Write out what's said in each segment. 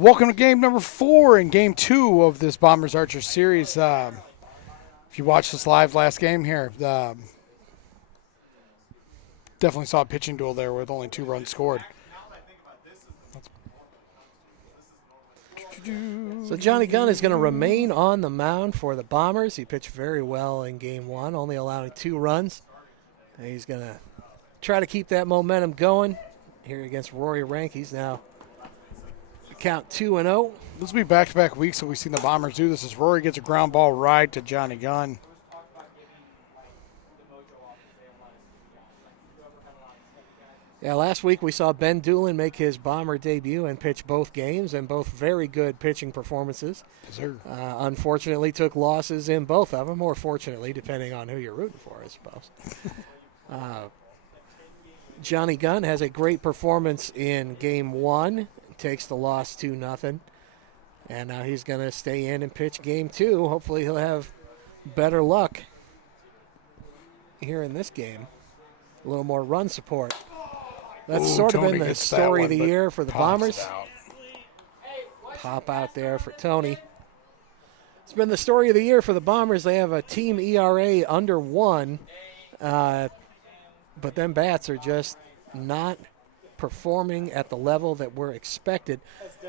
Welcome to game number 4 and game 2 of this Bombers Archer series. If you watched this live last game here, definitely saw a pitching duel there with only 2 runs scored. So Johnny Gunn is going to remain on the mound for the Bombers. He pitched very well in game 1, only allowing 2 runs. And he's going to try to keep that momentum going here against Rory Rank. He's now count 2-0. This will be back-to-back weeks that we've seen the Bombers do this as Rory gets a ground ball right to Johnny Gunn. Yeah, last week we saw Ben Doolin make his Bomber debut and pitch both games, and both very good pitching performances. Yes, sir. Unfortunately, took losses in both of them, or fortunately, depending on who you're rooting for, I suppose. Johnny Gunn has a great performance in game 1, takes the loss 2-0, and now he's going to stay in and pitch game 2. Hopefully he'll have better luck here in this game. A little more run support. That's sort of been the story of the year for the Bombers. Pop out there for Tony. It's been the story of the year for the Bombers. They have a team ERA under 1, but them bats are just not performing at the level that we're expected.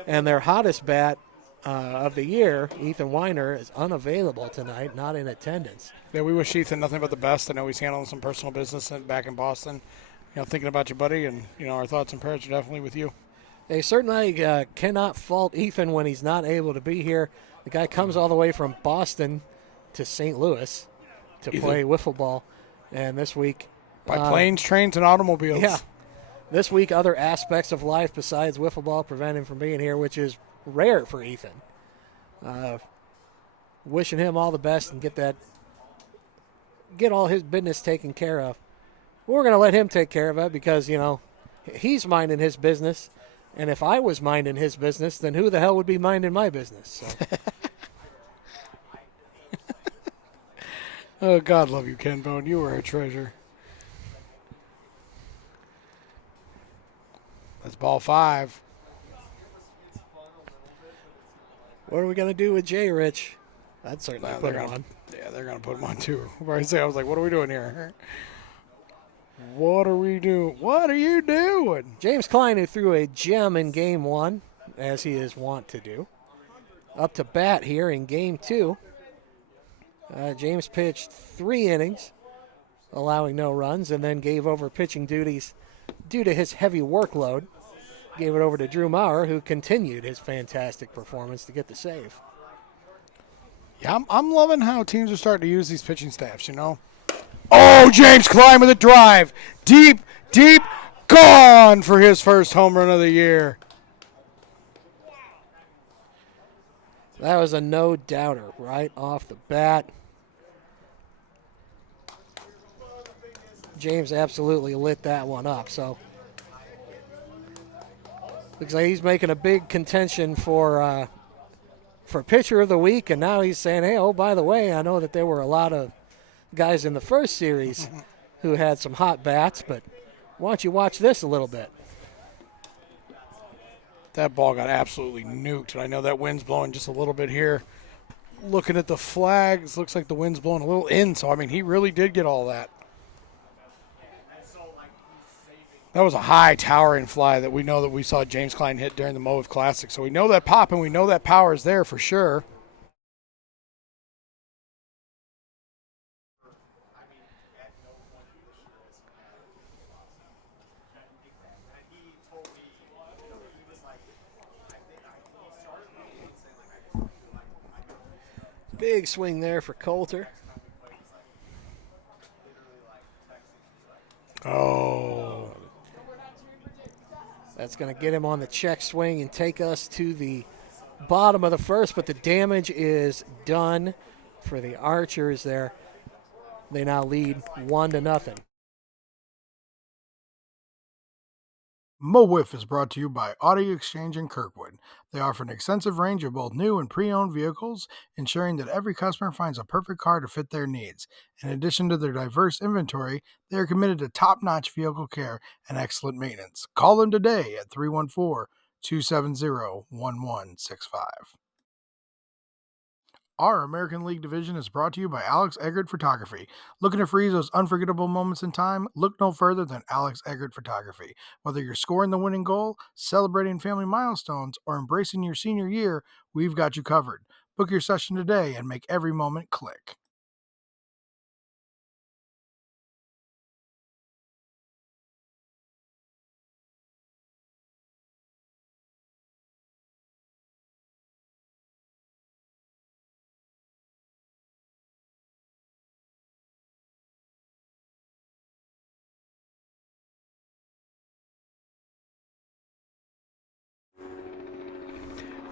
And their hottest bat of the year, Ethan Weiner, is unavailable tonight, not in attendance. Yeah, we wish Ethan nothing but the best. I know he's handling some personal business back in Boston. Thinking about you, buddy, and, our thoughts and prayers are definitely with you. They certainly cannot fault Ethan when he's not able to be here. The guy comes all the way from Boston to St. Louis to play wiffle ball. And this week... By planes, trains, and automobiles. Yeah. This week, other aspects of life besides wiffle ball prevent him from being here, which is rare for Ethan. Wishing him all the best and get all his business taken care of. We're going to let him take care of it because, he's minding his business. And if I was minding his business, then who the hell would be minding my business? So. Oh, God love you, Ken Bone. You are a treasure. That's ball 5. What are we going to do with Jay, Rich? I'd certainly put him on. Yeah, they're going to put him on, too. I was like, what are we doing here? What are we doing? What are you doing? James Klein, who threw a gem in game 1, as he is wont to do, up to bat here in game 2. James pitched 3 innings, allowing no runs, and then gave over pitching duties due to his heavy workload. Gave it over to Drew Maurer, who continued his fantastic performance to get the save. Yeah, I'm loving how teams are starting to use these pitching staffs, Oh, James Klein with a drive. Deep, gone for his first home run of the year. That was a no-doubter right off the bat. James absolutely lit that one up. So looks like he's making a big contention for pitcher of the week, and now he's saying, hey, oh, by the way, I know that there were a lot of guys in the first series who had some hot bats, but why don't you watch this a little bit? That ball got absolutely nuked, and I know that wind's blowing just a little bit here. Looking at the flags, looks like the wind's blowing a little in, so, he really did get all that. That was a high towering fly that we saw James Klein hit during the MO WIFF Classic, so we know that pop and we know that power is there for sure. Big swing there for Coulter. Oh. That's going to get him on the check swing and take us to the bottom of the first, but the damage is done for the Archers there. They now lead 1-0. MO WIFF is brought to you by Audi Exchange in Kirkwood. They offer an extensive range of both new and pre-owned vehicles, ensuring that every customer finds a perfect car to fit their needs. In addition to their diverse inventory, they are committed to top-notch vehicle care and excellent maintenance. Call them today at 314 270-1165. Our American League division is brought to you by Alex Eggert Photography. Looking to freeze those unforgettable moments in time? Look no further than Alex Eggert Photography. Whether you're scoring the winning goal, celebrating family milestones, or embracing your senior year, we've got you covered. Book your session today and make every moment click.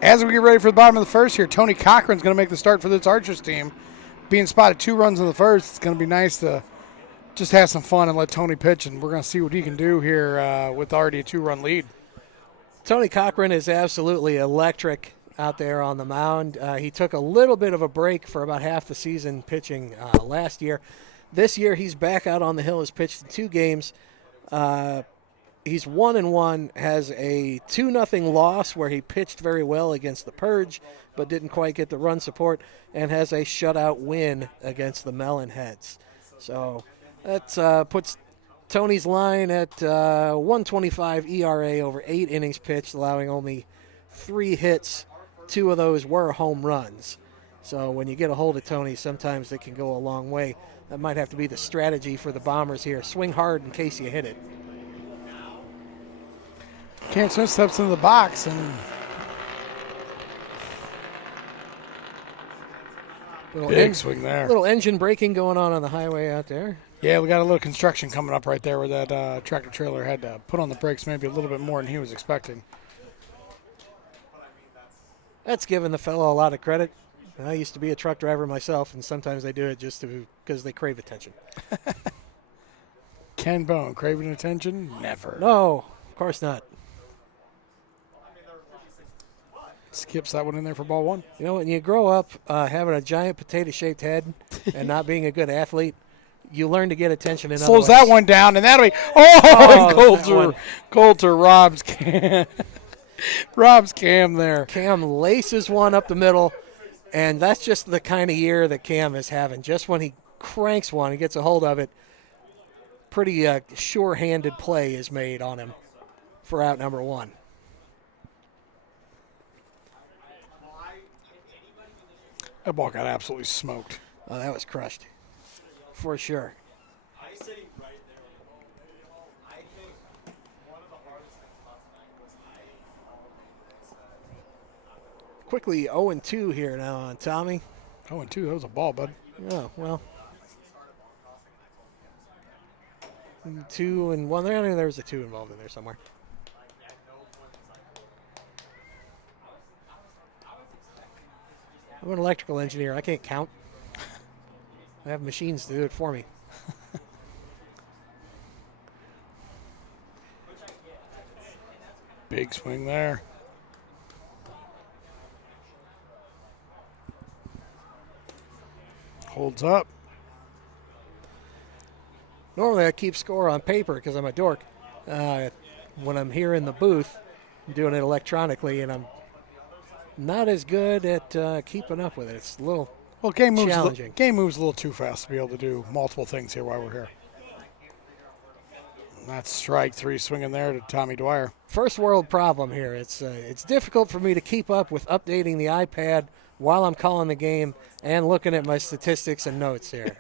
As we get ready for the bottom of the first here, Tony Cochran's going to make the start for this Archers team. Being spotted 2 runs in the first, it's going to be nice to just have some fun and let Tony pitch, and we're going to see what he can do here with already a 2-run lead. Tony Cochran is absolutely electric out there on the mound. He took a little bit of a break for about half the season pitching last year. This year he's back out on the hill, has pitched in 2 games. He's 1-1, has a 2-0 loss where he pitched very well against the Purge, but didn't quite get the run support, and has a shutout win against the Melonheads. So that puts Tony's line at 1.25 ERA over 8 innings pitched, allowing only 3 hits. 2 of those were home runs. So when you get a hold of Tony, sometimes it can go a long way. That might have to be the strategy for the Bombers here. Swing hard in case you hit it. Cam Smith steps into the box and big swing there. Little engine braking going on the highway out there. Yeah, we got a little construction coming up right there where that tractor trailer had to put on the brakes maybe a little bit more than he was expecting. That's giving the fellow a lot of credit. I used to be a truck driver myself, and sometimes they do it just because they crave attention. Ken Bone, craving attention? Never. No, of course not. Skips that one in there for ball 1. You know, when you grow up having a giant potato-shaped head and not being a good athlete, you learn to get attention in other ways. Slows that one down, and that'll be and Coulter robs Cam. Robs Cam there. Cam laces one up the middle, and that's just the kind of year that Cam is having. Just when he cranks one and gets a hold of it, pretty sure-handed play is made on him for out number 1. That ball got absolutely smoked. Oh, that was crushed, for sure. Quickly 0-2 here now on Tommy. 0-2, that was a ball, bud. Oh, well. 2-1 there. I knew there was a 2 involved in there somewhere. I'm an electrical engineer. I can't count. I have machines to do it for me. Big swing there. Holds up. Normally I keep score on paper because I'm a dork. When I'm here in the booth, I'm doing it electronically, and I'm not as good at keeping up with it. It's a little challenging. Game moves a little too fast to be able to do multiple things here while we're here. And that's strike 3 swinging there to Tommy Dwyer. First world problem here. It's difficult for me to keep up with updating the iPad while I'm calling the game and looking at my statistics and notes here.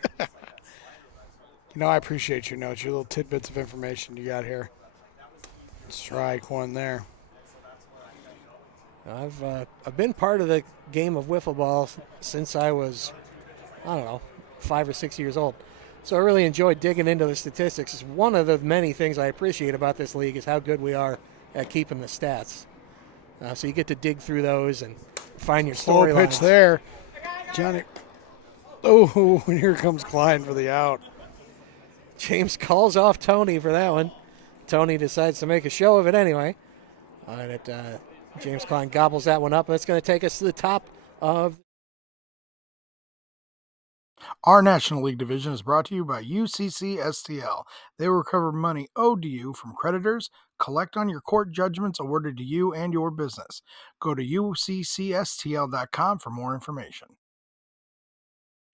I appreciate your notes, your little tidbits of information you got here. Strike 1 there. I've been part of the game of wiffle ball since I was, 5 or 6 years old. So I really enjoyed digging into the statistics. It's one of the many things I appreciate about this league is how good we are at keeping the stats. So you get to dig through those and find your storylines. Slow pitch there. Johnny. Oh, and here comes Klein for the out. James calls off Tony for that one. Tony decides to make a show of it anyway. James Klein gobbles that one up. That's going to take us to the top of Our National League division is brought to you by UCCSTL. They will recover money owed to you from creditors, collect on your court judgments awarded to you and your business. Go to UCCSTL.com for more information.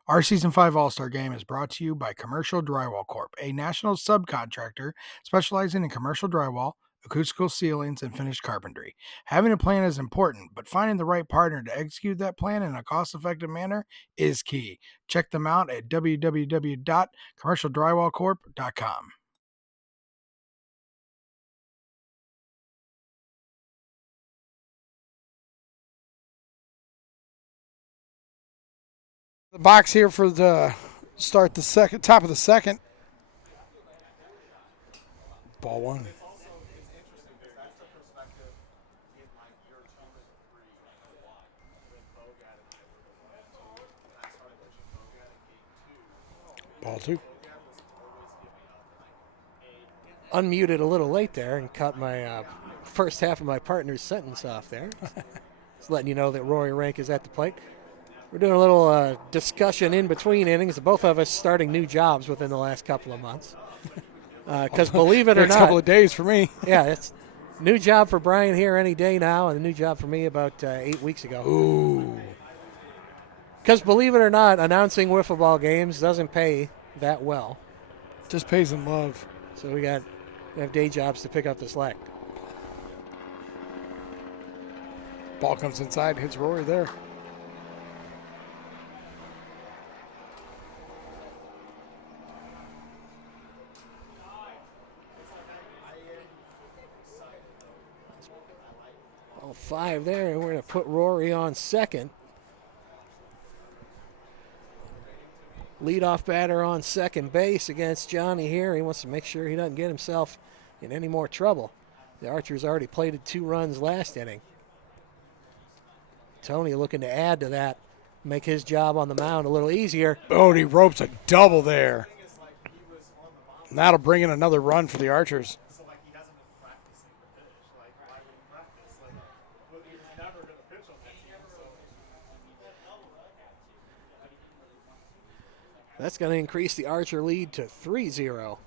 Our Season 5 All-Star Game is brought to you by Commercial Drywall Corp., a national subcontractor specializing in commercial drywall, acoustical ceilings, and finished carpentry. Having a plan is important, but finding the right partner to execute that plan in a cost-effective manner is key. Check them out at www.commercialdrywallcorp.com. The box here for the start the second, top of the second. Ball one. Ball two. Unmuted a little late there and cut my first half of my partner's sentence off there. Just letting you know that Rory Rank is at the plate. We're doing a little discussion in between innings. Both of us starting new jobs within the last couple of months. Because believe it or Next not, couple of days for me. yeah, it's new job for Brian here any day now, and a new job for me about 8 weeks ago. Ooh. Because believe it or not, announcing wiffle ball games doesn't pay that well. Just pays in love. So we have day jobs to pick up the slack. Ball comes inside, hits Rory there. All 5 there, and we're going to put Rory on second. Leadoff batter on second base against Johnny here. He wants to make sure he doesn't get himself in any more trouble. The Archers already plated 2 runs last inning. Tony looking to add to that, make his job on the mound a little easier. Oh, and he ropes a double there. And that'll bring in another run for the Archers. That's going to increase the Archer lead to 3-0.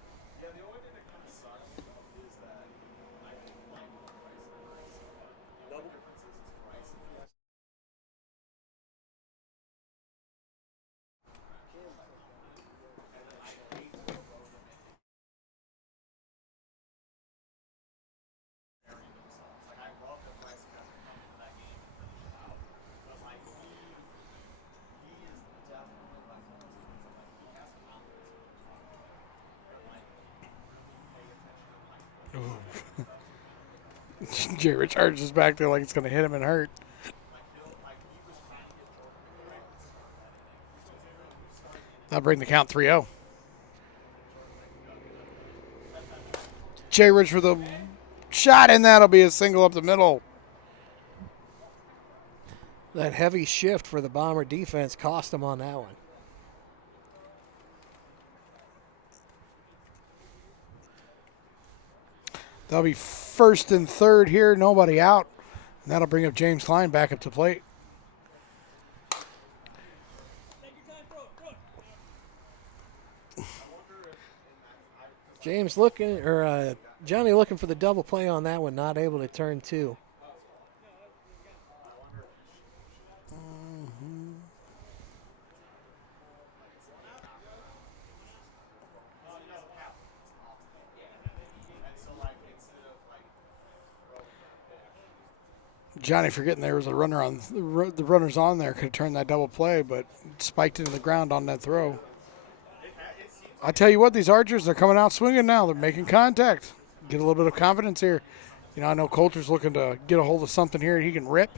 Jay Rich charges back there like it's going to hit him and hurt. That'll bring the count 3-0. Jay Rich for the shot, and that'll be a single up the middle. That heavy shift for the Bomber defense cost them on that one. That'll be first and third here, nobody out. And that'll bring up James Klein back up to plate. James looking, or Johnny looking for the double play on that one, not able to turn 2. Johnny forgetting there was a runner on the runners on there, could have turned that double play, but spiked into the ground on that throw. I tell you what, these Archers, they're coming out swinging now. They're making contact. Get a little bit of confidence here. You know, I know Coulter's looking to get a hold of something here he can rip.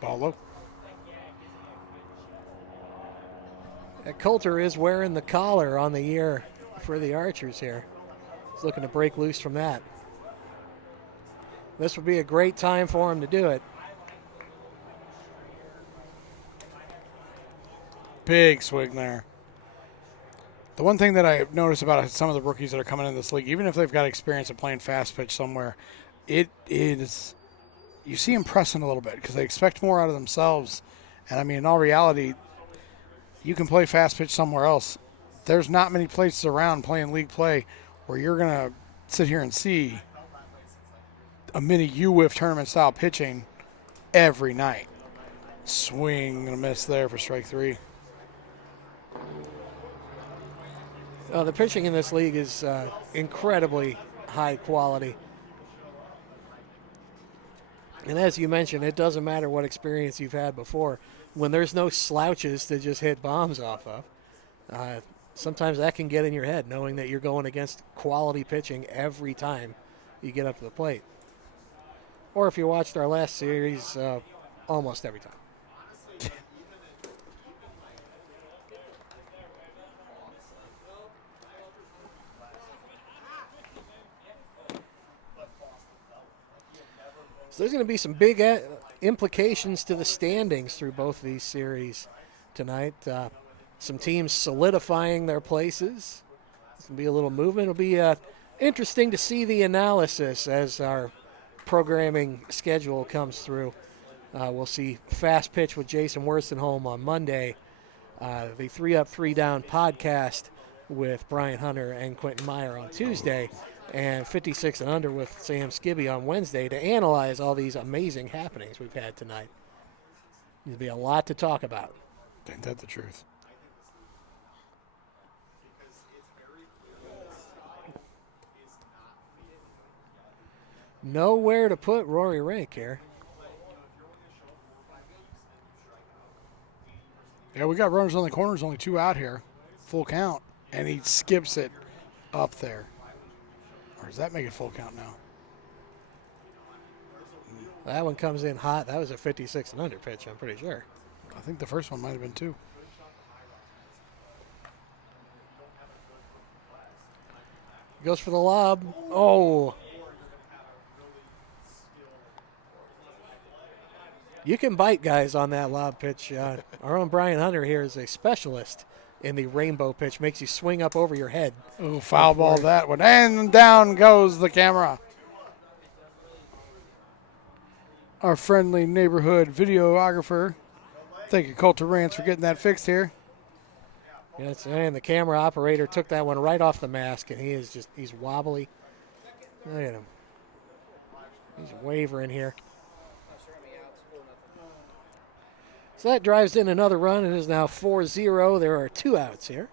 Ball low. Coulter is wearing the collar on the year for the Archers here. He's looking to break loose from that. This would be a great time for him to do it. Big swing there. The one thing that I noticed about some of the rookies that are coming in this league, even if they've got experience of playing fast pitch somewhere, it is, you see them pressing a little bit because they expect more out of themselves. And, I mean, in all reality, you can play fast pitch somewhere else. There's not many places around playing league play where you're going to sit here and see a mini UWIFF tournament style pitching every night. Swing and a miss there for strike 3. The pitching in this league is incredibly high quality. And as you mentioned, it doesn't matter what experience you've had before. When there's no slouches to just hit bombs off of, sometimes that can get in your head, knowing that you're going against quality pitching every time you get up to the plate. Or if you watched our last series, almost every time. So there's going to be some big implications to the standings through both of these series tonight. Some teams solidifying their places. There's going to be a little movement. It'll be interesting to see the analysis as our programming schedule comes through. We'll see Fast Pitch with Jason Worstenholm on Monday. The 3 Up, 3 Down podcast with Brian Hunter and Quentin Meyer on Tuesday. And 56 and Under with Sam Skibby on Wednesday to analyze all these amazing happenings we've had tonight. There'll be a lot to talk about. Ain't that the truth? Nowhere to put Rory Rank here. Yeah, we got runners on the corners, only 2 out here. Full count. And he skips it up there. Or does that make it full count now? That one comes in hot. That was a 56 and under pitch, I'm pretty sure. I think the first one might have been 2. Goes for the lob. Oh. You can bite guys on that lob pitch. Our own Brian Hunter here is a specialist in the rainbow pitch. Makes you swing up over your head. Oh, foul ball that one. And down goes the camera. Our friendly neighborhood videographer. Thank you, Coulter Rance, for getting that fixed here. Yes, and the camera operator took that one right off the mask, and he's wobbly. Look at him. He's wavering here. So that drives in another run. It is now 4-0. There are 2 outs here.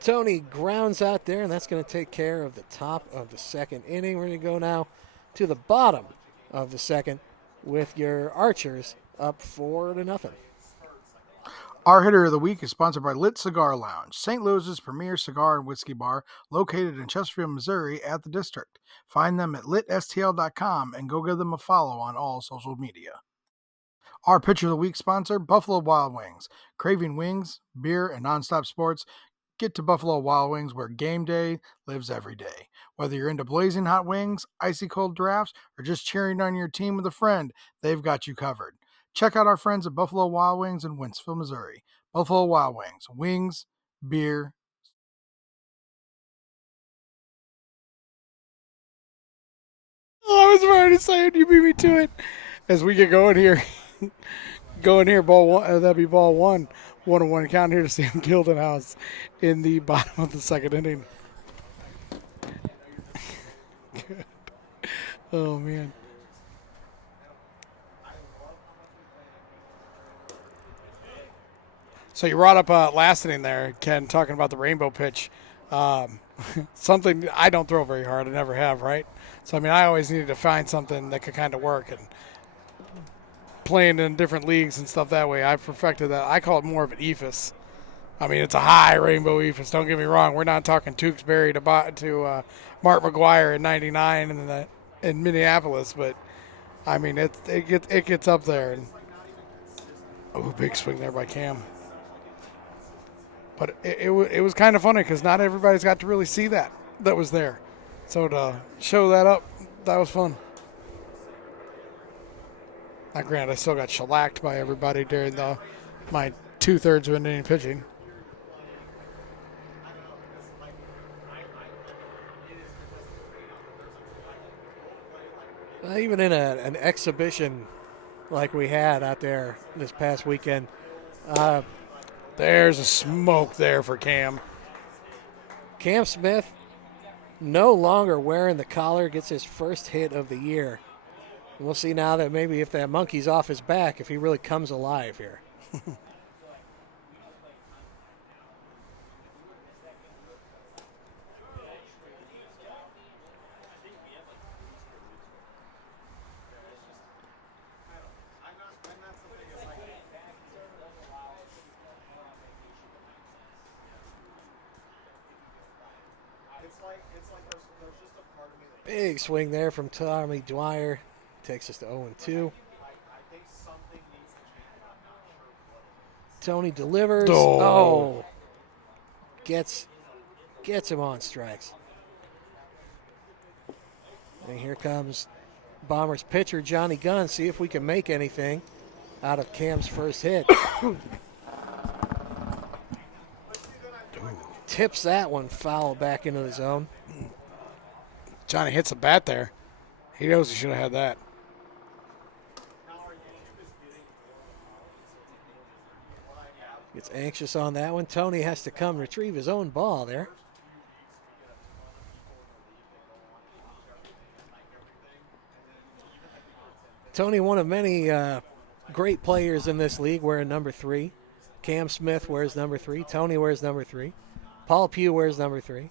Tony grounds out there, and that's going to take care of the top of the second inning. We're going to go now to the bottom of the second with your Archers up 4-0. Our hitter of the week is sponsored by Lit Cigar Lounge, St. Louis's premier cigar and whiskey bar located in Chesterfield, Missouri at the District. Find them at litstl.com and go give them a follow on all social media. Our pitcher of the week sponsor, Buffalo Wild Wings. Craving wings, beer, and nonstop sports? Get to Buffalo Wild Wings where game day lives every day. Whether you're into blazing hot wings, icy cold drafts, or just cheering on your team with a friend, they've got you covered. Check out our friends at Buffalo Wild Wings in Wentzville, Missouri. Buffalo Wild Wings, wings, beer. Oh, I was already saying you beat me to it. As we get going here, ball one. That'd be ball 1. 1-1 count here to Sam Gildenhouse in the bottom of the second inning. Good. Oh, man. So you brought up last inning there, Ken, talking about the rainbow pitch. Something I don't throw very hard. I never have, right? So, I mean, I always needed to find something that could kind of work. And playing in different leagues and stuff that way, I perfected that. I call it more of an ephus. I mean, it's a high rainbow ephus. Don't get me wrong. We're not talking Tewksbury to Mark McGuire in '99 in Minneapolis, but I mean, it gets up there. And oh, big swing there by Cam. But it was kind of funny because not everybody's got to really see that was there. So to show that up, that was fun. Not granted, I still got shellacked by everybody during my 2/3 of an inning pitching. Even in an exhibition like we had out there this past weekend, there's a smoke there for Cam. Cam Smith, no longer wearing the collar, gets his first hit of the year. And we'll see now that maybe if that monkey's off his back, if he really comes alive here. Big swing there from Tommy Dwyer. Takes us to 0-2. Tony delivers. Oh. Gets him on strikes. And here comes Bombers pitcher Johnny Gunn. See if we can make anything out of Cam's first hit. Tips that one foul back into the zone. Johnny hits a bat there. He knows he should have had that. Gets anxious on that one. Tony has to come retrieve his own ball there. Tony, one of many great players in this league, wearing number 3. Cam Smith wears number 3. Tony wears number 3. Paul Pugh wears number 3.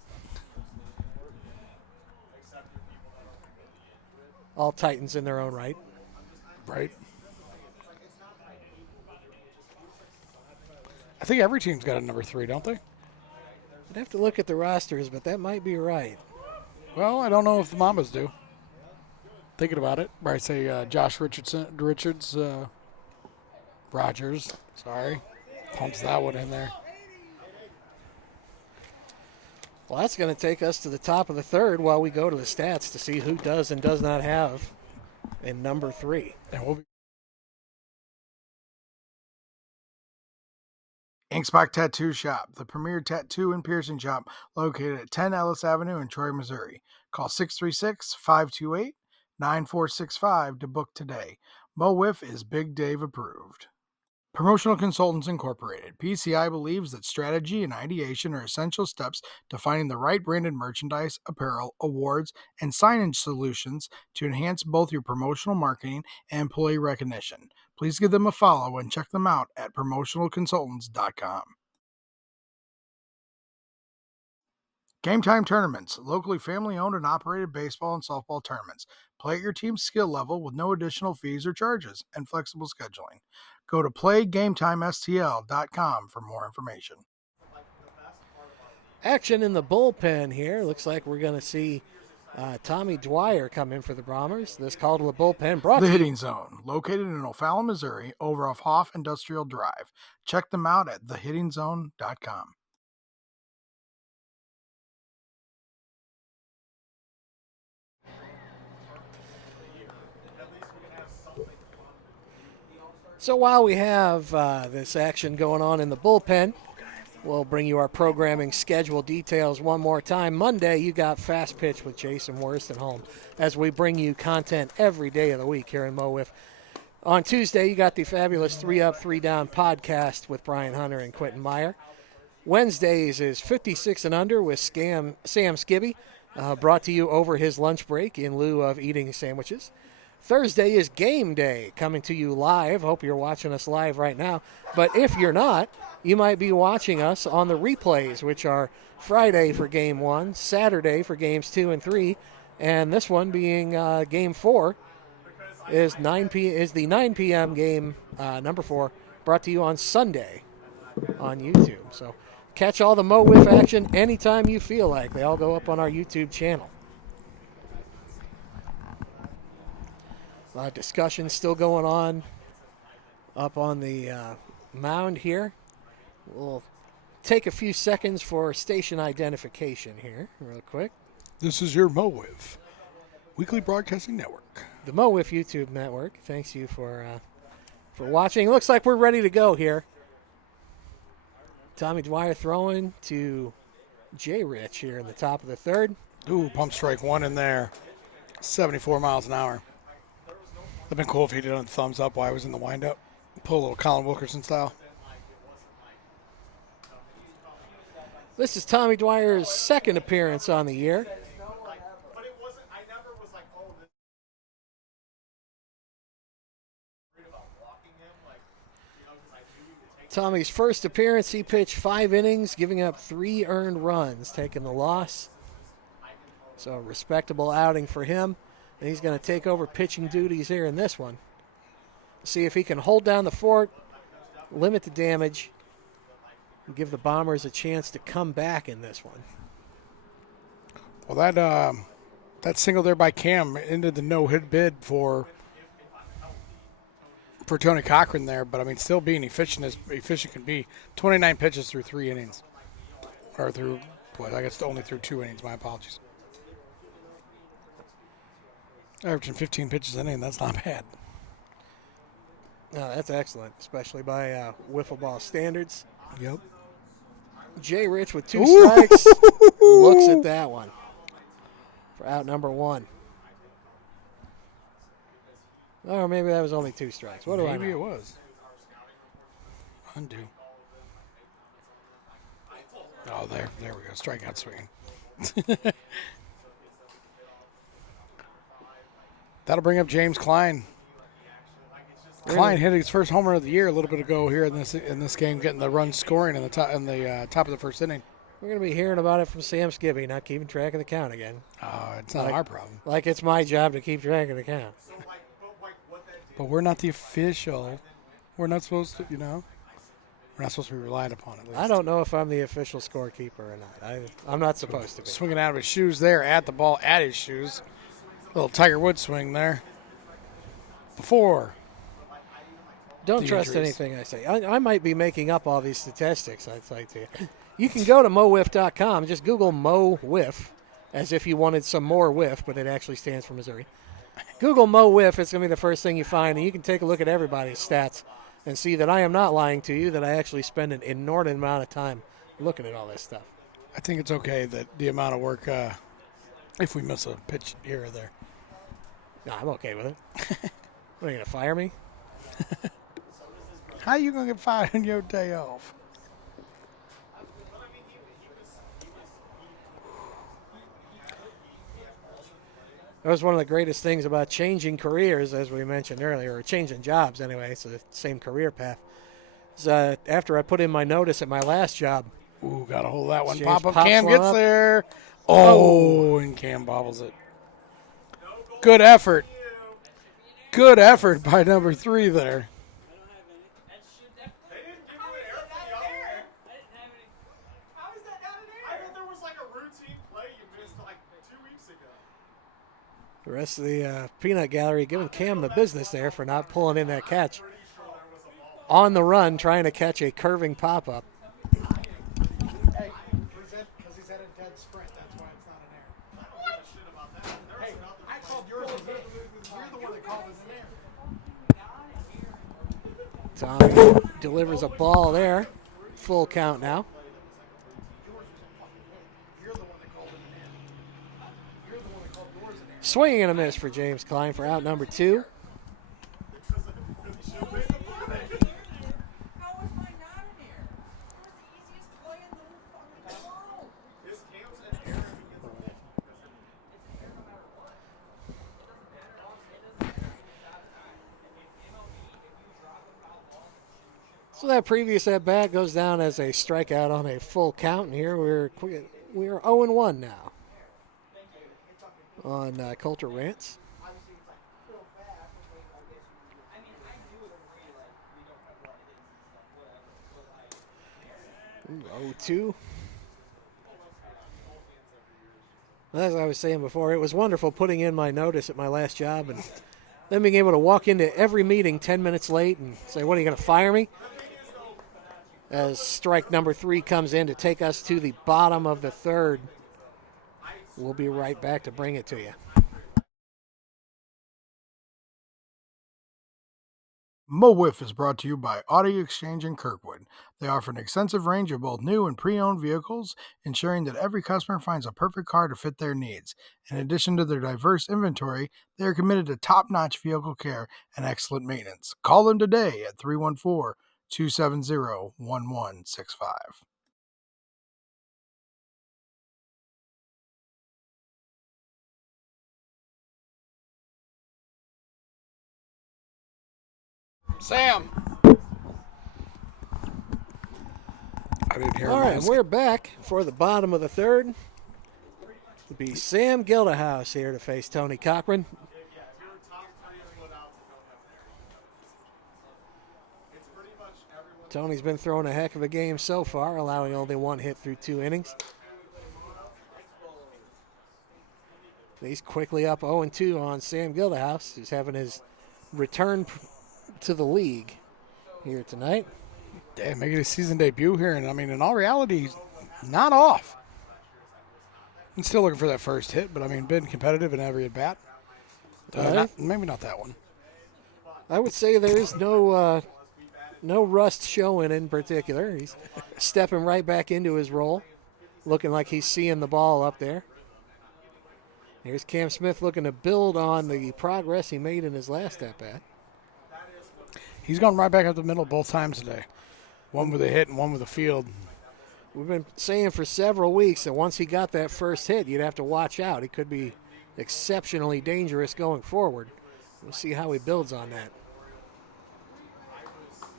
All Titans in their own right. Right. I think every team's got a number 3, don't they? I'd have to look at the rosters, but that might be right. Well, I don't know if the Mamas do. Thinking about it, where I say Josh Rogers, sorry. Pumps that one in there. Well, that's going to take us to the top of the third while we go to the stats to see who does and does not have in number 3. And we'll be Inkspot Tattoo Shop, the premier tattoo and piercing shop located at 10 Ellis Avenue in Troy, Missouri. Call 636-528-9465 to book today. Mo WIFF is Big Dave approved. Promotional Consultants Incorporated. PCI believes that strategy and ideation are essential steps to finding the right branded merchandise, apparel, awards, and signage solutions to enhance both your promotional marketing and employee recognition. Please give them a follow and check them out at promotionalconsultants.com. Gametime Tournaments, locally family-owned and operated baseball and softball tournaments. Play at your team's skill level with no additional fees or charges and flexible scheduling. Go to playgametimestl.com for more information. Action in the bullpen here. Looks like we're going to see Tommy Dwyer come in for the Bombers. This call to the bullpen brought The to you. Hitting Zone, located in O'Fallon, Missouri, over off Hoff Industrial Drive. Check them out at thehittingzone.com. So while we have this action going on in the bullpen, we'll bring you our programming schedule details one more time. Monday, you got Fastpitch with Jason Worstenholm as we bring you content every day of the week here in Mo WIFF. On Tuesday, you got the fabulous 3 Up, 3 Down podcast with Brian Hunter and Quentin Meyer. Wednesdays is 56 and Under with Sam Skibby, brought to you over his lunch break in lieu of eating sandwiches. Thursday is Game Day, coming to you live. Hope you're watching us live right now. But if you're not, you might be watching us on the replays, which are Friday for Game 1, Saturday for Games 2 and 3, and this one being Game 4 is the 9 p.m. game, number 4, brought to you on Sunday on YouTube. So catch all the Mo WIFF action anytime you feel like. They all go up on our YouTube channel. A lot of discussion still going on up on the mound here. We'll take a few seconds for station identification here real quick. This is your Mo WIFF Weekly Broadcasting Network. the Mo Wiff YouTube network. Thanks you for watching. Looks like we're ready to go here. Tommy Dwyer throwing to Jay Rich here in the top of the third. Ooh, pump strike one in there. 74 miles an hour. It'd been cool if he did a thumbs up while I was in the windup. Pull a little Colin Wilkerson style. This is Tommy Dwyer's second appearance on the year. Tommy's first appearance, he pitched 5 innings, giving up 3 earned runs, taking the loss. So a respectable outing for him. And he's going to take over pitching duties here in this one. See if he can hold down the fort, limit the damage, and give the Bombers a chance to come back in this one. Well, that single there by Cam ended the no-hit bid for Tony Cochran there, but I mean, still being efficient as efficient can be. 29 pitches through 3 innings, or through, well, I guess only through 2 innings. My apologies. Averaging 15 pitches an inning, that's not bad. No, that's excellent, especially by wiffle ball standards. Yep. Jay Rich with 2 strikes looks at that one for out number 1. Or maybe that was only 2 strikes. What do I know? Maybe it was. Undo. Oh, there we go. Strikeout swinging. That'll bring up James Klein. Klein hit his first homer of the year a little bit ago here in this game, getting the run scoring in the top of the first inning. We're going to be hearing about it from Sam Skibby, not keeping track of the count again. It's not our problem. Like it's my job to keep track of the count. But we're not the official. We're not supposed to, We're not supposed to be relied upon, at least. I don't know if I'm the official scorekeeper or not. I'm not supposed to be. Swinging out of his shoes there at the ball, at his shoes. Little Tiger Woods swing there. Before. Don't trust anything I say. I might be making up all these statistics, I'd say to you. You can go to mowiff.com. Just Google Mo Wiff, as if you wanted some more whiff, but it actually stands for Missouri. Google Mo Wiff. It's going to be the first thing you find, and you can take a look at everybody's stats and see that I am not lying to you, that I actually spend an inordinate amount of time looking at all this stuff. I think it's okay that the amount of work, if we miss a pitch here or there. No, I'm okay with it. What, are you going to fire me? How are you going to get fired on your day off? That was one of the greatest things about changing careers, as we mentioned earlier, or changing jobs anyway. It's the same career path. So, after I put in my notice at my last job. Ooh, got a hold of that one. James Pop up. pops Cam one gets up. there. Oh, and Cam bobbles it. Good effort. Good effort by number 3 there. The rest of the peanut gallery giving Cam the business there for not pulling in that catch. On the run, trying to catch a curving pop-up. Hey, because he's at a dead sprint. That's why it's not an error. Hey, I called yours a hit. You're the one that called it an error. Tommy delivers a ball there. Full count now. Swinging and a miss for James Klein for out number 2. So that previous at-bat goes down as a strikeout on a full count, and here we're 0-1 now on Coulter Rants. Ooh, 0-2. As I was saying before, it was wonderful putting in my notice at my last job and then being able to walk into every meeting 10 minutes late and say, what, are you going to fire me? As strike number 3 comes in to take us to the bottom of the third. We'll be right back to bring it to you. Mo Wiff is brought to you by Audi Exchange in Kirkwood. They offer an extensive range of both new and pre-owned vehicles, ensuring that every customer finds a perfect car to fit their needs. In addition to their diverse inventory, they are committed to top-notch vehicle care and excellent maintenance. Call them today at 314-270-1165. Sam. I didn't hear him. All right, ask. we're back for the bottom of the third. It'll be Sam Gildahouse here to face Tony Cochran. Tony's been throwing a heck of a game so far, allowing only one hit through 2 innings. He's quickly up 0-2 on Sam Gildahouse, who's having his return to the league here tonight. Damn, making his season debut here, and I mean, in all reality, he's not off. I'm still looking for that first hit, but I mean, been competitive in every at bat. Maybe not that one. I would say there is no rust showing in particular. He's stepping right back into his role, looking like he's seeing the ball up there. Here's Cam Smith looking to build on the progress he made in his last at-bat. He's gone right back up the middle both times today. One with a hit and one with a field. We've been saying for several weeks that once he got that first hit, you'd have to watch out. He could be exceptionally dangerous going forward. We'll see how he builds on that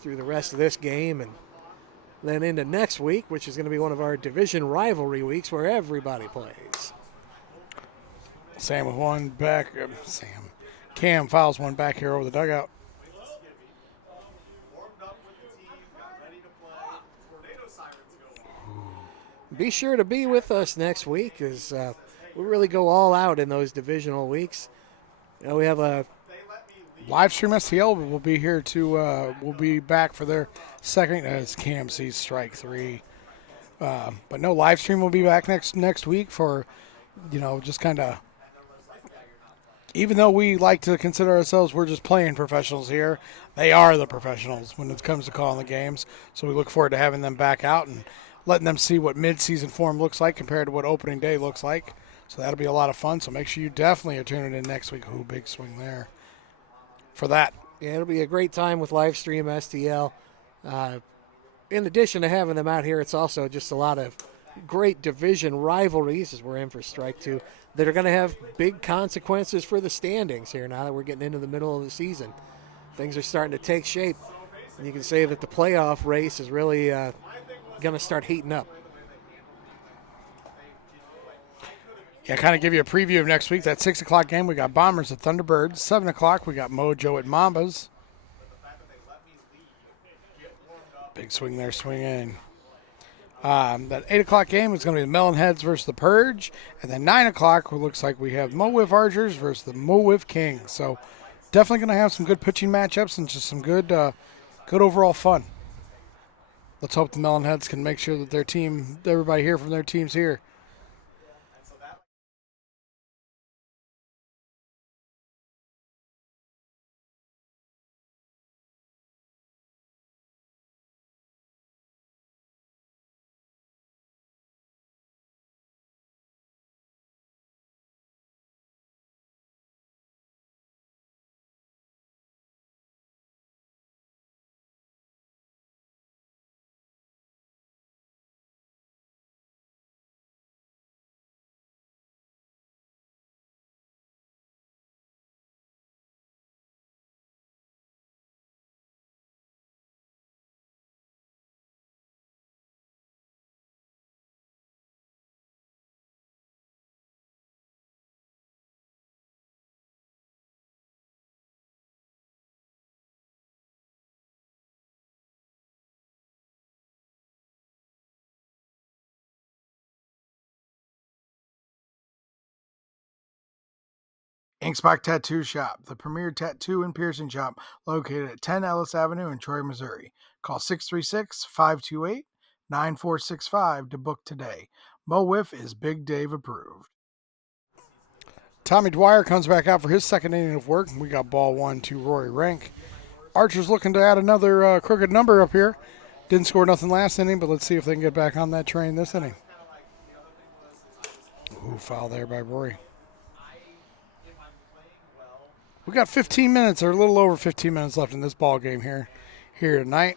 through the rest of this game and then into next week, which is going to be one of our division rivalry weeks where everybody plays. Sam with one back. Cam fouls one back here over the dugout. Be sure to be with us next week as we really go all out in those divisional weeks. We have a live stream STL will be here to will be back for their second as Cam sees strike 3. But no, live stream will be back next week for, just kind of, even though we like to consider ourselves we're just playing professionals here, they are the professionals when it comes to calling the games. So we look forward to having them back out and letting them see what mid-season form looks like compared to what opening day looks like. So that'll be a lot of fun. So make sure you definitely are tuning in next week. Ooh, big swing there for that. Yeah, it'll be a great time with live stream STL. In addition to having them out here, it's also just a lot of great division rivalries as we're in for strike 2 that are going to have big consequences for the standings here now that we're getting into the middle of the season. Things are starting to take shape. And you can say that the playoff race is really going to start heating up. Yeah, kind of give you a preview of next week. That 6 o'clock game, we got Bombers at Thunderbirds. 7 o'clock, we got Mojo at Mambas. Big swing there, swing in. That 8 o'clock game is going to be the Melonheads versus the Purge. And then 9 o'clock, it looks like we have Mo Wiff Archers versus the Mo Wiff Kings. So definitely going to have some good pitching matchups and just some good overall fun. Let's hope the Melonheads can make sure that their team, everybody here from their team's here. Inkspot Tattoo Shop, the premier tattoo and piercing shop located at 10 Ellis Avenue in Troy, Missouri. Call 636-528-9465 to book today. Mo Wiff is Big Dave approved. Tommy Dwyer comes back out for his second inning of work. We got ball 1 to Rory Rank. Archer's looking to add another crooked number up here. Didn't score nothing last inning, but let's see if they can get back on that train this inning. Ooh, foul there by Rory. We got 15 minutes, or a little over 15 minutes left in this ball game here tonight.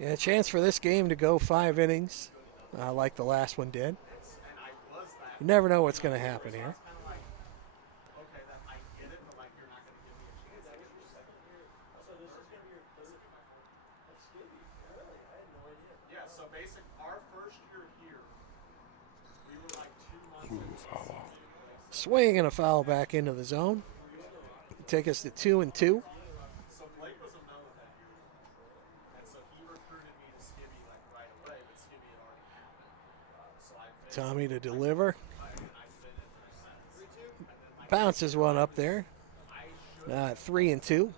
Yeah, a chance for this game to go 5 innings, like the last one did. You never know what's going to happen here. Swing and a foul back into the zone. Take us to 2-2. Tommy to deliver. Bounces one up there. 3-2.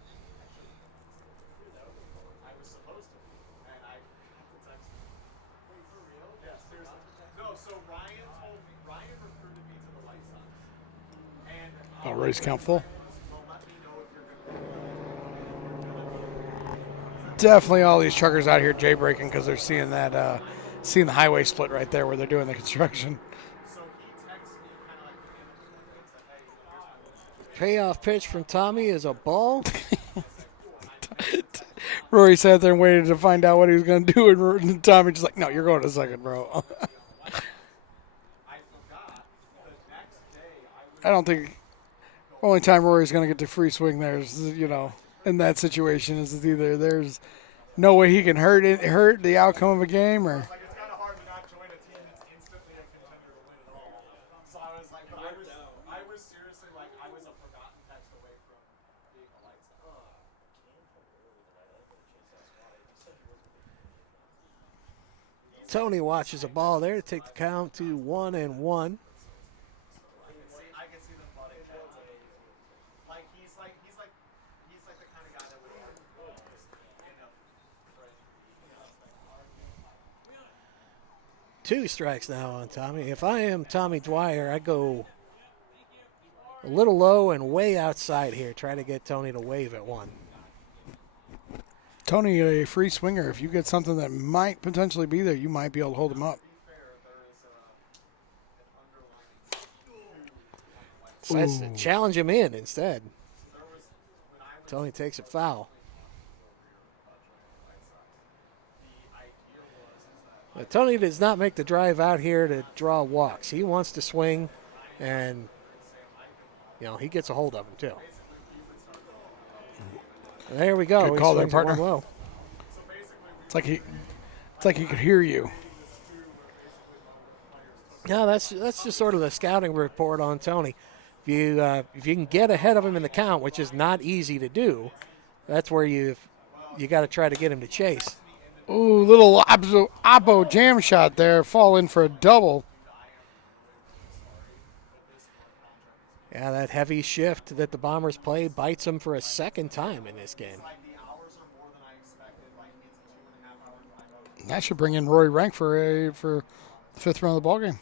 Oh, race count full. Definitely all these truckers out here jaybreaking because they're seeing that, seeing the highway split right there where they're doing the construction. Payoff pitch from Tommy is a ball. Rory sat there and waited to find out what he was going to do, and Tommy just like, no, you're going to second, bro. I don't think only time Rory's going to get the free swing there is, in that situation is either there's no way he can hurt the outcome of a game, or Tony watches a ball there to take the count to 1-1. Two strikes now on Tommy. If I am Tommy Dwyer, I go a little low and way outside here. Try to get Tony to wave at one. Tony, a free swinger. If you get something that might potentially be there, you might be able to hold him up. Decides to challenge him in instead. Tony takes a foul. But Tony does not make the drive out here to draw walks. He wants to swing, and he gets a hold of him too. And there we go. Good call there, partner. Low. It's like he could hear you. No, that's just sort of the scouting report on Tony. If you can get ahead of him in the count, which is not easy to do, that's where you got to try to get him to chase. Ooh, little oppo jam shot there, fall in for a double. Yeah, that heavy shift that the Bombers play bites them for a second time in this game. That should bring in Rory Rank for the fifth round of the ballgame.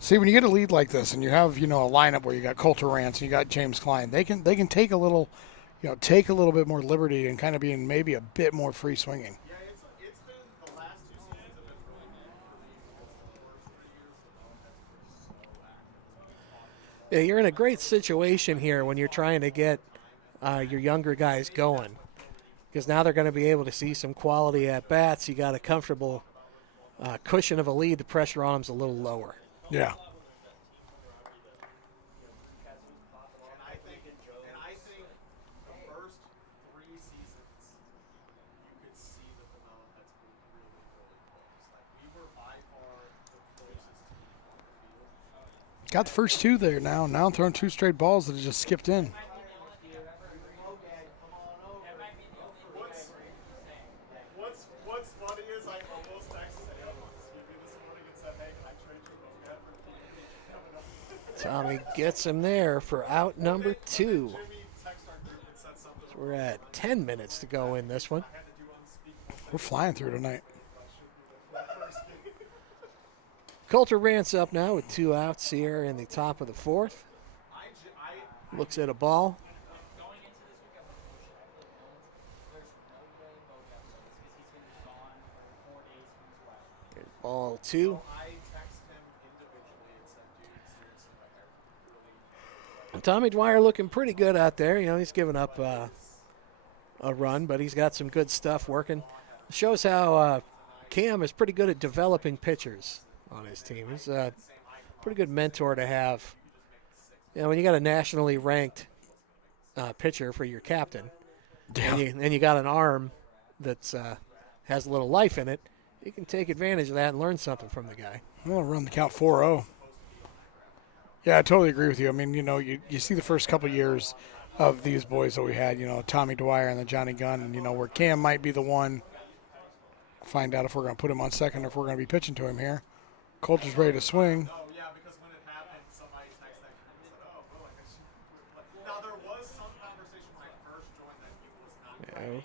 See, when you get a lead like this, and you have a lineup where you got Coulter Rance and you got James Klein, they can take a little, take a little bit more liberty and kind of be in maybe a bit more free swinging. It's been the last 2 seasons have been really good. Yeah, you're in a great situation here when you're trying to get your younger guys going, because now they're going to be able to see some quality at bats. You got a comfortable cushion of a lead. The pressure on them's a little lower. Yeah. And I think the first 3 seasons, you could see that the Melonheads were really, really close. Like, we were by far the closest team on the field. Got the first 2 there now. Now throwing 2 straight balls that have just skipped in. What's funny is I almost texted him this morning and said, hey, can I trade you for Tommy gets him there for out number 2. So we're at 10 minutes to go in this one. We're flying through tonight. Coulter Rance up now with 2 outs here in the top of the 4th. Looks at a ball. Ball 2. Tommy Dwyer looking pretty good out there. You know, he's given up a run, but he's got some good stuff working. Shows how Cam is pretty good at developing pitchers on his team. He's a pretty good mentor to have. You know, when you got a nationally ranked pitcher for your captain, and you got an arm that has a little life in it, you can take advantage of that and learn something from the guy. I'm going to run the count 4-0. Yeah, I totally agree with you. I mean, you know, you see the first couple years of these boys that we had, you know, Tommy Dwyer and then Johnny Gunn, and, you know, where Cam might be the one. Find out if we're going to put him on second or if we're going to be pitching to him here. Coulter's ready to swing. Oh, yeah, because when it happened, somebody texted that and said, oh, well, I should. Now, there was some conversation when I first joined that he was not playing.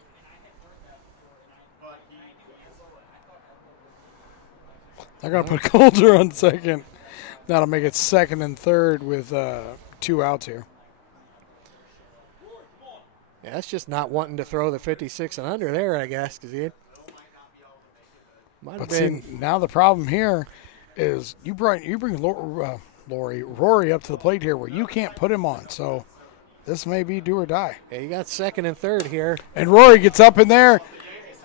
But They're going to put Coulter on second. That'll make it second and third with 2 outs here. Yeah, that's just not wanting to throw the 56 and under there, I guess, because he might have been. See, now the problem here is you bring Rory up to the plate here where you can't put him on. So this may be do or die. Yeah, you got second and third here. And Rory gets up in there,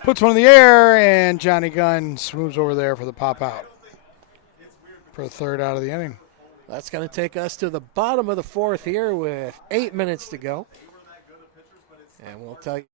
puts one in the air, and Johnny Gunn swoops over there for the pop out for the third out of the inning. That's going to take us to the bottom of the 4th here with 8 minutes to go. And we'll tell you.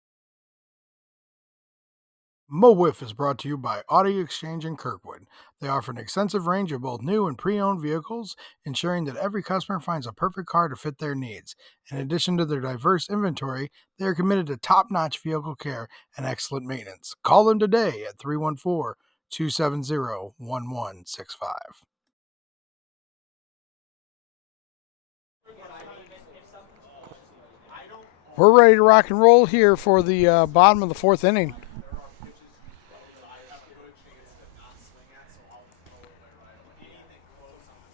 Mo WIFF is brought to you by Audi Exchange in Kirkwood. They offer an extensive range of both new and pre-owned vehicles, ensuring that every customer finds a perfect car to fit their needs. In addition to their diverse inventory, they are committed to top-notch vehicle care and excellent maintenance. Call them today at 314-270-1165. We're ready to rock and roll here for the bottom of the 4th inning.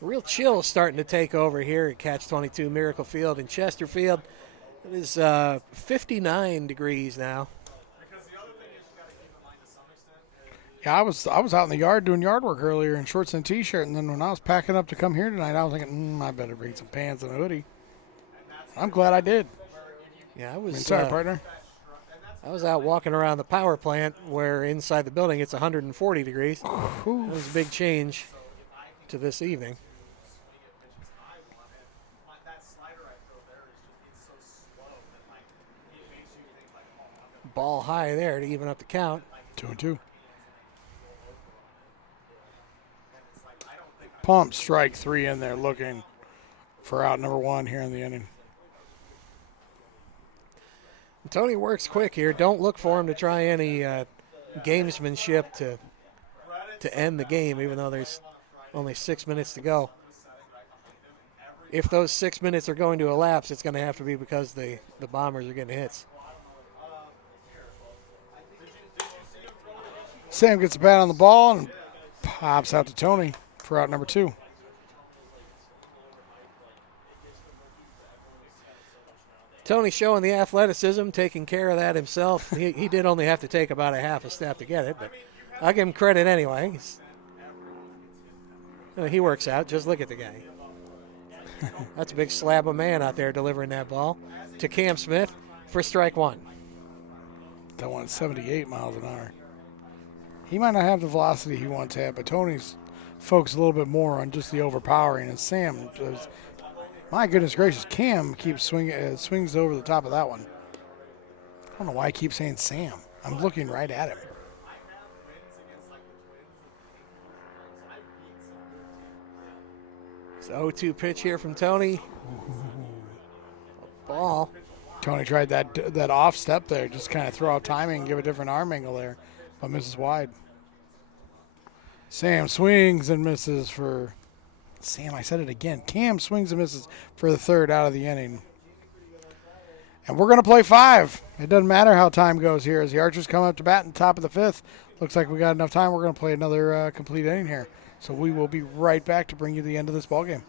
Real chill starting to take over here at Catch 22 Miracle Field in Chesterfield. It is 59 degrees now. Yeah, I was out in the yard doing yard work earlier in shorts and t-shirt, and then when I was packing up to come here tonight, I was thinking, I better bring some pants and a hoodie. I'm glad I did. Yeah, I was. Sorry, partner. I was out walking around the power plant where inside the building it's 140 degrees. That was a big change to this evening. Ball high there to even up the count. 2-2. Pump strike 3 in there looking for out number 1 here in the inning. Tony works quick here. Don't look for him to try any gamesmanship to end the game, even though there's only 6 minutes to go. If those 6 minutes are going to elapse, it's going to have to be because the Bombers are getting hits. Sam gets a bat on the ball and pops out to Tony for out number 2. Tony showing the athleticism, taking care of that himself. He did only have to take about a half a step to get it, but I'll give him credit anyway. He works out. Just look at the guy. That's a big slab of man out there delivering that ball to Cam Smith for strike 1. That one's 78 miles an hour. He might not have the velocity he once had, but Tony's focused a little bit more on just the overpowering. And Sam, my goodness gracious, Cam keeps swings over the top of that one. I don't know why I keep saying Sam. I'm looking right at him. It's 0-2 pitch here from Tony. Ball. Tony tried that off step there, just kind of throw out timing and give a different arm angle there, but misses wide. Sam swings and misses for Sam. I said it again. Cam swings and misses for the third out of the inning. And we're going to play 5. It doesn't matter how time goes here as the Archers come up to bat in the top of the 5th. Looks like we got enough time. We're going to play another complete inning here. So we will be right back to bring you the end of this ball game.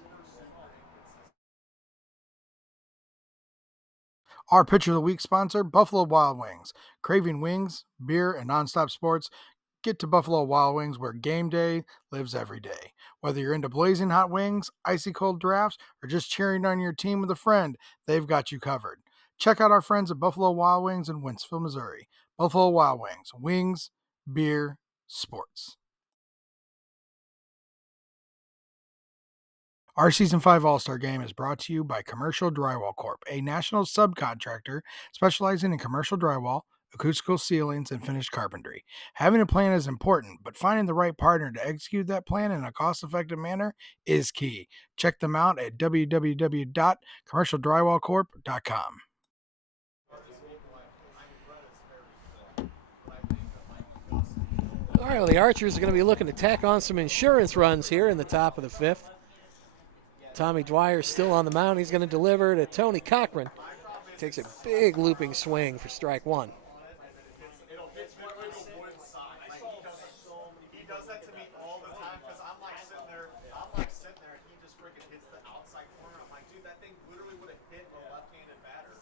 Our Pitcher of the Week sponsor, Buffalo Wild Wings. Craving wings, beer, and nonstop sports? Get to Buffalo Wild Wings where game day lives every day. Whether you're into blazing hot wings, icy cold drafts, or just cheering on your team with a friend, they've got you covered. Check out our friends at Buffalo Wild Wings in Wentzville, Missouri. Buffalo Wild Wings, wings, beer, sports. Our Season 5 All-Star Game is brought to you by Commercial Drywall Corp., a national subcontractor specializing in commercial drywall, acoustical ceilings, and finished carpentry. Having a plan is important, but finding the right partner to execute that plan in a cost-effective manner is key. Check them out at www.commercialdrywallcorp.com. All right, well, the Archers are going to be looking to tack on some insurance runs here in the top of the fifth. Tommy Dwyer's still on the mound. He's going to deliver to Tony Cochran. Takes a big looping swing for strike one. He does that to me all the time because I'm like sitting there and he just freaking hits the outside corner. I'm like, dude, that thing literally would have hit a left-handed batter.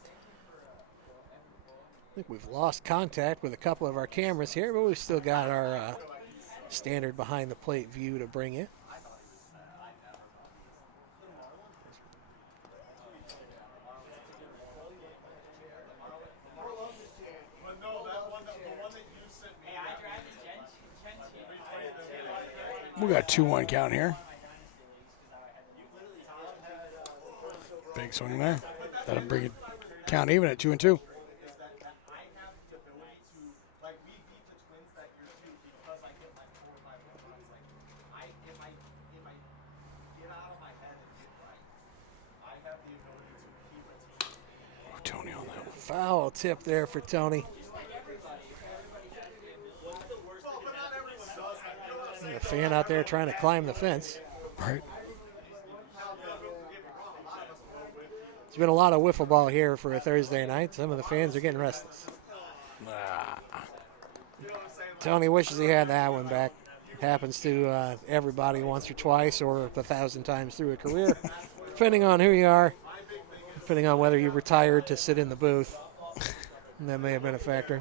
I think we've lost contact with a couple of our cameras here, but we've still got our standard behind the plate view to bring you. We got 2-1 count here. Big swing there. That'll bring it count even at 2-2. Tony on that one. Foul tip there for Tony. A fan out there trying to climb the fence. Right. There's been a lot of wiffle ball here for a Thursday night. Some of the fans are getting restless. Tony wishes he had that one back. Happens to everybody once or twice or 1,000 times through a career, depending on who you are, depending on whether you retired to sit in the booth. And that may have been a factor.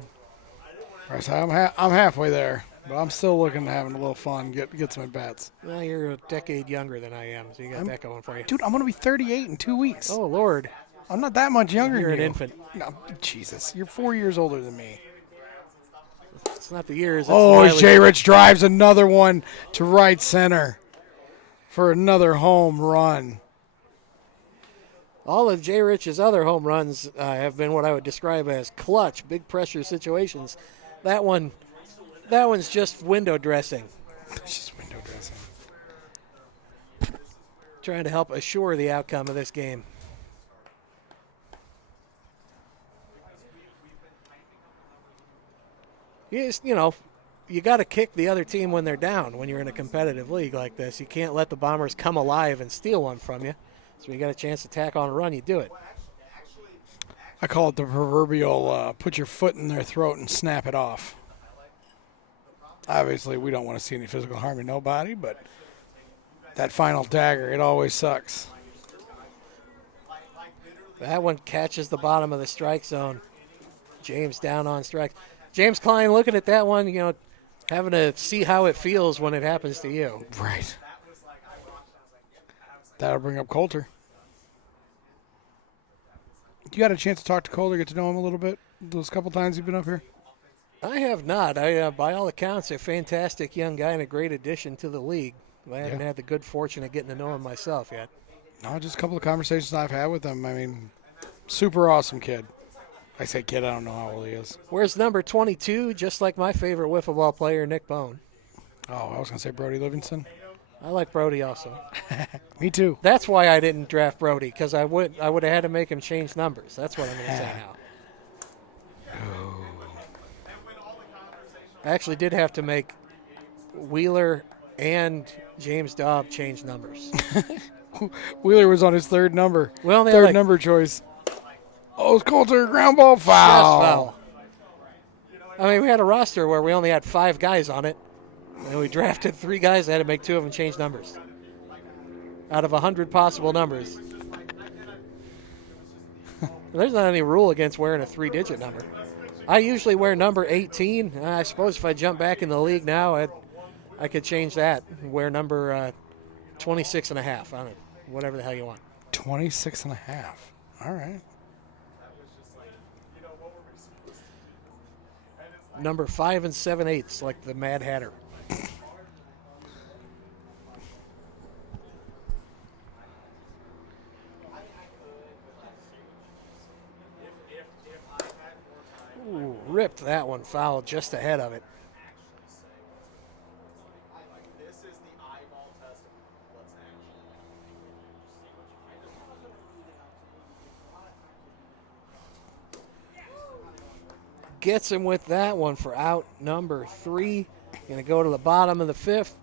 All right, so I'm halfway there. But I'm still looking to having a little fun, get some at-bats. Well, you're a decade younger than I am, so you got that going for you. Dude, I'm going to be 38 in 2 weeks. Oh, Lord. I'm not that much younger You're than an you. infant. No, Jesus. You're 4 years older than me. It's not the years. It's Oh, the Jay Rich drives another one to right center for another home run. All of Jay Rich's other home runs have been what I would describe as clutch, big pressure situations. That one's just window dressing. It's just window dressing. Trying to help assure the outcome of this game. You got to kick the other team when they're down when you're in a competitive league like this. You can't let the Bombers come alive and steal one from you. So when you got a chance to tack on a run, you do it. I call it the proverbial put your foot in their throat and snap it off. Obviously, we don't want to see any physical harm to nobody, but that final dagger, it always sucks. That one catches the bottom of the strike zone. James down on strike. James Klein looking at that one, having to see how it feels when it happens to you. Right. That'll bring up Coulter. You got a chance to talk to Coulter, get to know him a little bit those couple times you've been up here? I have not. By all accounts, a fantastic young guy and a great addition to the league. I haven't had the good fortune of getting to know him myself yet. No, just a couple of conversations I've had with him. I mean, super awesome kid. I say kid, I don't know how old he is. Where's number 22? Just like my favorite wiffle ball player, Nick Bone. Oh, I was going to say Brody Livingston. I like Brody also. Me too. That's why I didn't draft Brody, because I would have had to make him change numbers. That's what I'm going to say now. I actually did have to make Wheeler and James Dobb change numbers. Wheeler was on his third number. Well, third number choice. Oh, it's Coulter, ground ball, foul. Yes, foul. I mean, we had a roster where we only had 5 guys on it, and we drafted 3 guys that had to make 2 of them change numbers. Out of 100 possible numbers. There's not any rule against wearing a 3-digit number. I usually wear number 18. I suppose if I jump back in the league now, I could change that. Wear number 26 and a half. I don't know, whatever the hell you want. 26 and a half. All right. Number 5 and 7/8, like the Mad Hatter. Ooh, ripped that one foul just ahead of it. This is the eyeball test of what's actually. Gets him with that one for out number 3. Going to go to the bottom of the 5th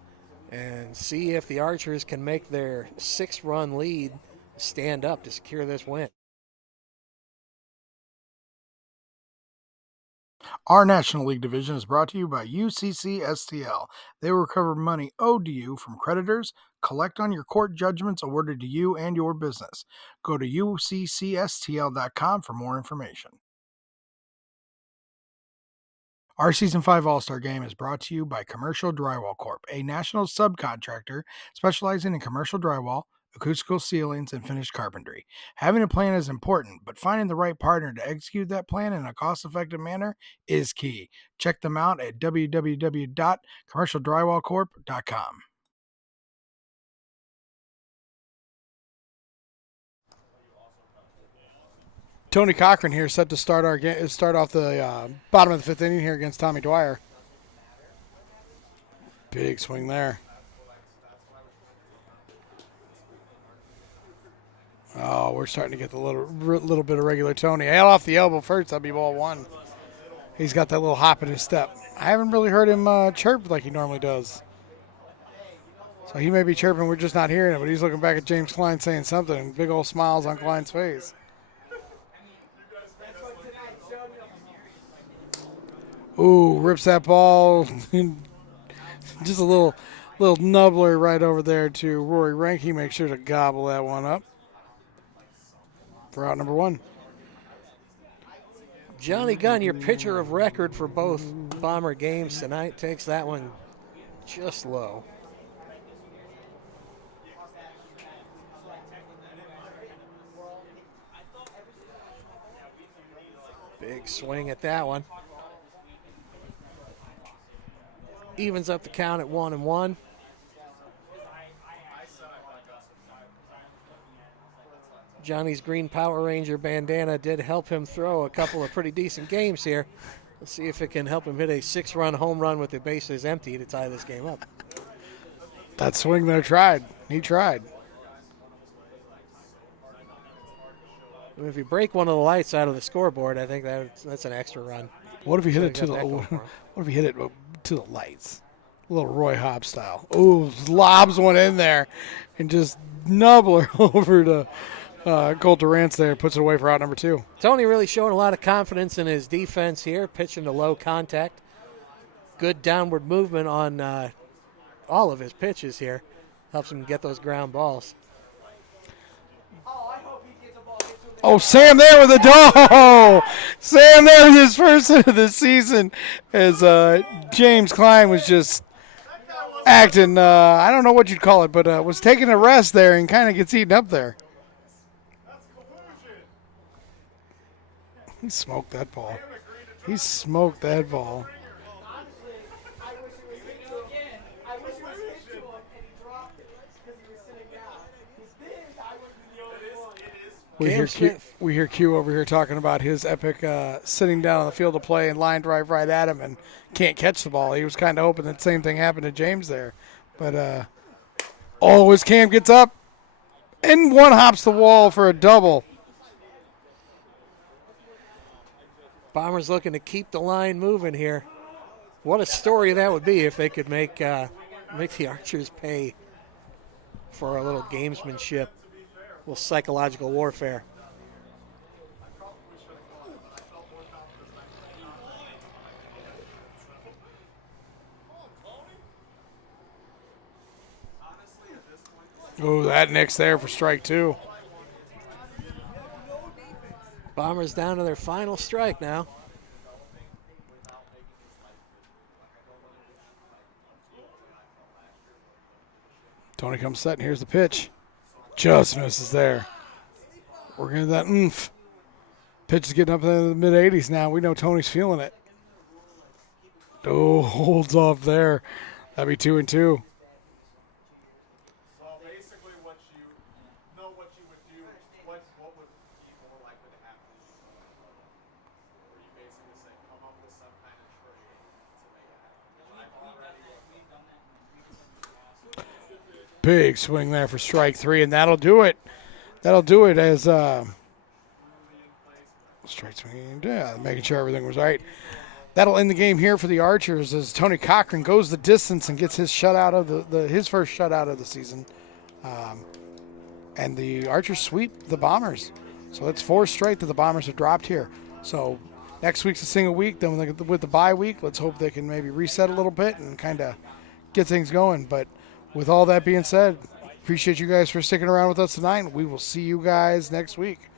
and see if the Archers can make their 6-run lead stand up to secure this win. Our National League division is brought to you by UCC STL. They will recover money owed to you from creditors, collect on your court judgments awarded to you and your business. Go to uccstl.com for more information. Our Season 5 All-Star Game is brought to you by Commercial Drywall Corp., a national subcontractor specializing in commercial drywall, acoustical ceilings, and finished carpentry. Having a plan is important, but finding the right partner to execute that plan in a cost-effective manner is key. Check them out at www.commercialdrywallcorp.com. Tony Cochran here set to start off the bottom of the 5th inning here against Tommy Dwyer. Big swing there. Oh, we're starting to get the little bit of regular Tony. Hail off the elbow first. That'll be ball 1. He's got that little hop in his step. I haven't really heard him chirp like he normally does. So he may be chirping. We're just not hearing it, but he's looking back at James Klein saying something. Big old smiles on Klein's face. Ooh, rips that ball. Just a little nubbler right over there to Rory Rank. He makes sure to gobble that one up for out number 1. Johnny Gunn, your pitcher of record for both Bomber games tonight, takes that one just low. Big swing at that one. Evens up the count at 1-1. Johnny's Green Power Ranger bandana did help him throw a couple of pretty decent games here. Let's see if it can help him hit a 6-run home run with the bases empty to tie this game up. That swing there tried. He tried. If you break one of the lights out of the scoreboard, I think that's an extra run. What if he hit it to the? What if he hit it to the lights? A little Roy Hobbs style. Ooh, lobs one in there, and just nubbler over to Colt Durant's there. Puts it away for out number 2. Tony really showing a lot of confidence in his defense here, pitching to low contact. Good downward movement on all of his pitches here. Helps him get those ground balls. Oh, Sam there with a dog. Sam there with his first hit of the season as James Klein was just acting, I don't know what you'd call it, but was taking a rest there and kind of gets eaten up there. He smoked that ball. He smoked that ball. We hear Q over here talking about his epic sitting down on the field of play and line drive right at him and can't catch the ball. He was kind of hoping that same thing happened to James there. But, his Cam gets up and one hops the wall for a double. Bombers looking to keep the line moving here. What a story that would be if they could make the Archers pay for a little gamesmanship, a little psychological warfare. Oh, that nicks there for strike 2. Bombers down to their final strike now. Tony comes set, and here's the pitch. Just misses there. We're getting that oomph. Pitch is getting up in the mid-80s now. We know Tony's feeling it. Oh, holds off there. That'd be 2-2. So basically, what you would do, what would be more likely to happen? Were you basically say come up with some kind of trade to make it happen? Big swing there for strike 3, and that'll do it. That'll do it as strike swing. Yeah, making sure everything was right. That'll end the game here for the Archers as Tony Cochran goes the distance and gets his shutout of his first shutout of the season. And the Archers sweep the Bombers. So that's 4 straight that the Bombers have dropped here. So next week's a single week. Then with the bye week, let's hope they can maybe reset a little bit and kind of get things going. But with all that being said, appreciate you guys for sticking around with us tonight. We will see you guys next week.